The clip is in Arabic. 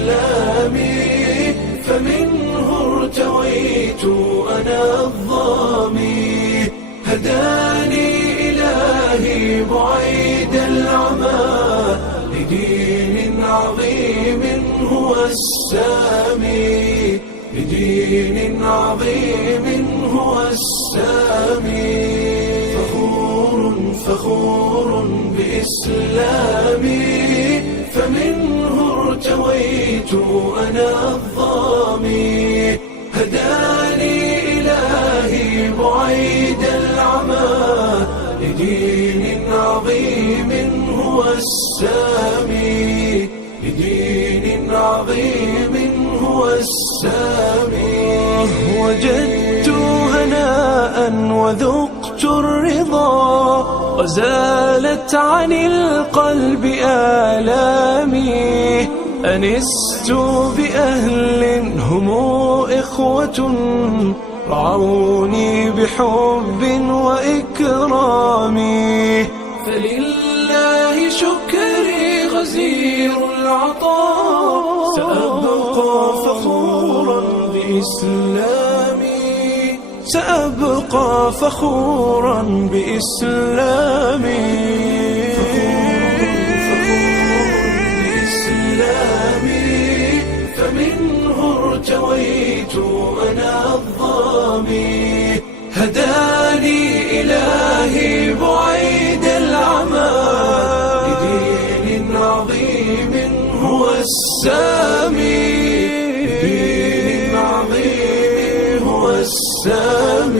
بإسلامي فمنه ارتويت أنا الظامي. هداني إلهي بعيد العمى لدين عظيم هو السامي، لدين عظيم هو السامي. فخور بإسلامي فمنه ارتويت أنا الظامي. هداني إلهي بعيد العمى لدين عظيم هو السامي، لدين عظيم هو السامي. وجدت هناء وذقت الرضا وزالت عن القلب آلامي. أنست بأهل هم إخوة رعوني بحب وإكرام. فلله شكري غزير العطاء سأبقى فخورا بإسلامي، سأبقى فخورا بإسلامي. فمنه ارتويت أنا الظامي. هداني إلهي بعيد العمى لدين عظيم هو السامي، لدين عظيم هو السامي.